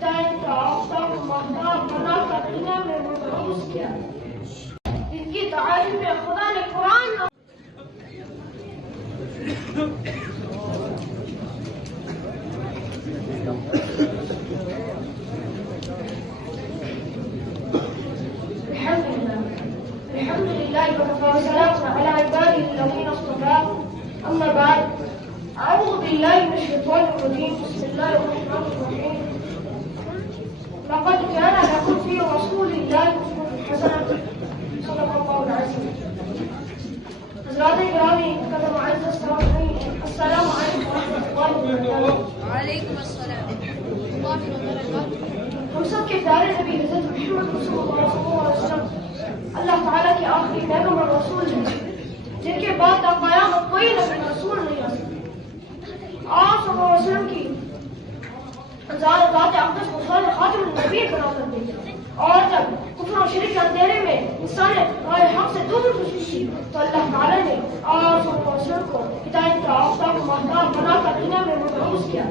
ہدایت کا آفتاب ماہتاب بنا کر دنیا میں مبعوث کیا، جن کی تعالیم میں خدا نے قرآن الحمد لله وكفى وسلام على عباده الذين اصطفى. أما بعد، أعوذ بالله من الشيطان الرجيم. بسم الله الرحمن الرحيم. لقد كان لكم في رسول الله أسوة حسنة. صدق الله العظيم. حضرات گرامی قدر معزز سامعین، السلام علیکم ورحمۃ اللہ وبرکاتہ. وعلیکم السلام ورحمۃ اللہ وبرکاتہ. ہم سب کے پیارے نبی حضرت محمد رسول اللہ صلی اللہ علیہ وسلم اللہ تعالیٰ کے آخری پیغمبر رسول ہیں، جن کے بعد تک قیامت کوئی نبی رسول نہیں آ سکتا. آپ صلی اللہ علیہ وسلم کی ذات اقدس کو خاتم النبی بنا کر دیا، اور جب کفر و شرک کے اندھیرے میں انسانیت راہ حق سے دور خوشی تھی تو اللہ تعالیٰ نے آپ صلی اللہ علیہ وسلم کو ہدایت کا آفتاب ماہتاب بنا کر دنیا میں مبعوث کیا.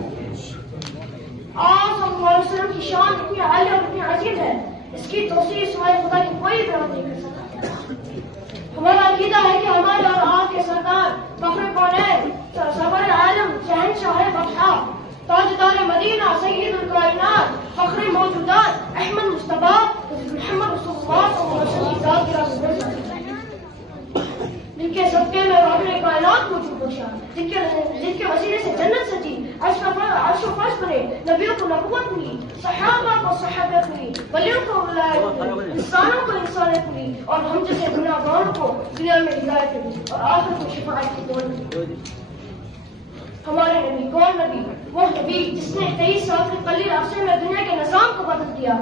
آپ صلی اللہ علیہ وسلم کی شان اتنی عالی اور اتنی عظیم ہے، اس کی توصیف سوائے خدا کی کوئی بیان نہیں کر سکتا. ہمارا عقیدہ ہے کہ ہمارے اور آپ کے سردار فخر کونین سرور عالم شہنشاہ بطحا تاجدار مدینہ سید الکائنات فخر موجودات احمد مصطفیٰ محمد رسول اللہ صلی اللہ علیہ وسلم کی ذات کی جن کے صدقے میں رب نے کائنات کو چوبوشا، جن کے وسیلے سے جنت سجی، عرش و فرش بنے، نبیوں کو نبوت ملی، صحابہ کو صحابت ملی، ولیوں کو ولایت ملی، انسانوں کو انسانیت ملی، اور ہم جیسے گناہگاروں کو دنیا میں ہدایت ملی اور آخرت میں شفاعت کی دولت ملی. ہمارے نبی کون نبی؟ وہ نبی جس نے 23 سال کے قلیل عرصے میں دنیا کے نظام کو بدل دیا،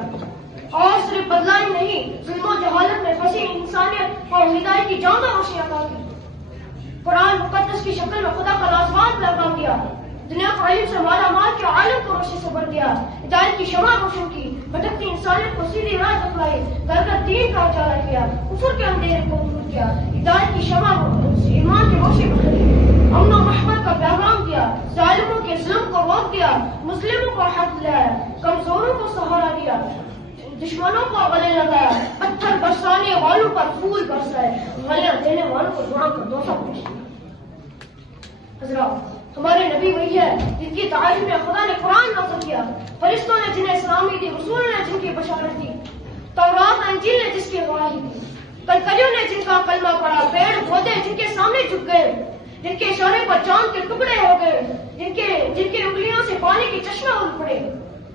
اور صرف بدلا ہی نہیں، ظلم و جہالت میں پھنسی انسانیت اور ہدایت کی جامع روشنی عطا کی. قرآن مقدس کی شکل میں خدا کا لازوال پیغام دیا، دنیا کو علم سے مالا مال کے عالم کو روشنی سے بھر دیا، ہدایت کی شمع روشن کی، بھٹکتی انسانیت کو سیدھی راہ دکھلائی، گھر دین کا اجالا کیا، کفر کے اندھیرے کو دور کیا، ہدایت کی شمع ایمان کی روشنی بخری، امن و رحمت کا پیغام دیا، ظالموں کے ظلم کو روک دیا، مسلموں کو حق دلایا، کمزوروں کو سہارا دیا، دشمنوں کو گلے لگایا، پتھر برسانے والوں پر پھول برسائے، گلیاں دینے والوں کو دعا کر دوسا پوچھا. حضرات، ہمارے نبی وہی ہے جن کی تعلیم میں خدا نے قرآن نازل کیا، فرشتوں نے جنہیں اسلامی دی، رسول نے جن کی بشارت دی، تورات انجیل نے جس کی گواہی دی، کلکلیوں نے جن کا کلمہ پڑھا، پیڑ پودے جن کے سامنے جھک گئے، جن کے اشارے پر چاند کے ٹکڑے ہو گئے، جن کی انگلیوں سے پانی کے چشمے اڑ پڑے.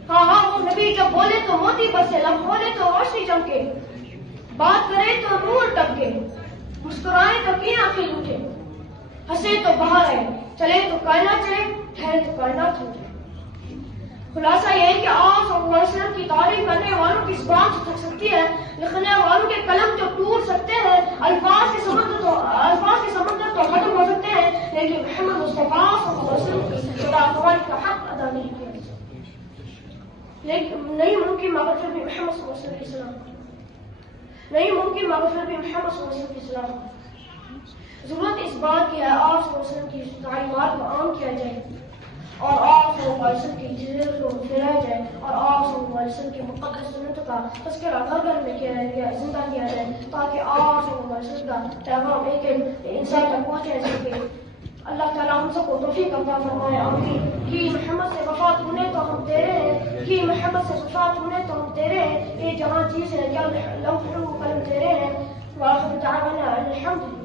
ہاں وہ نبی جب بولے تو موتی برسے، لب کھولے تو روشنی چمکے، بات کرے تو نور ٹپکے، مسکرائے تو کیاں کھل اٹھے، ہنسے تو باہر آئے، چلے تو کائنات چلے، ٹھہرے تو کائنات ہو جائے. خلاصہ یہ ہے کہ آپ صلی اللہ علیہ وسلم کی تعریف کرنے والوں کی زبان سے تھک سکتی ہے، لکھنے والوں کے قلم جو ٹوٹ سکتے ہیں، الفاظ کے سمندر تو ختم ہو سکتے ہیں، لیکن محمد مصطفیٰ صلی اللہ علیہ وسلم کی خداوندی کا حق ادا نہیں کیا لیکن نہیں ممکن مگر پھر بھی محمد صلی اللہ علیہ وسلم کی سلام، نہیں ممکن مگر پھر بھی محمد صلی اللہ علیہ وسلم کی سلام. ضرورت اس بات کی ہے آپ صلی اللہ علیہ وسلم کی تعلیمات کو عام کیا جائے، اور آپ صلی اللہ علیہ وسلم کی جزیرت کو پھیلایا جائے، اور آپ صلی اللہ علیہ وسلم کی مقدس سنت کا تذکرہ گھر گھر میں زندہ کیا جائے، تاکہ آپ صلی اللہ علیہ وسلم کا پیغام ایک انسان تک پہنچا سکے. اللہ تعالیٰ ہم سب کو توفیق عطا فرمائے، آمین. کہ محمد سے وفات ہونے تو ہم تیرے ہیں، کہ محمد سے وفات ہونے تو ہم تیرے ہیں، یہ جہاں چیز ہے کیا لوح و قلم تیرے ہیں. وآخر دعوانا الحمد للہ.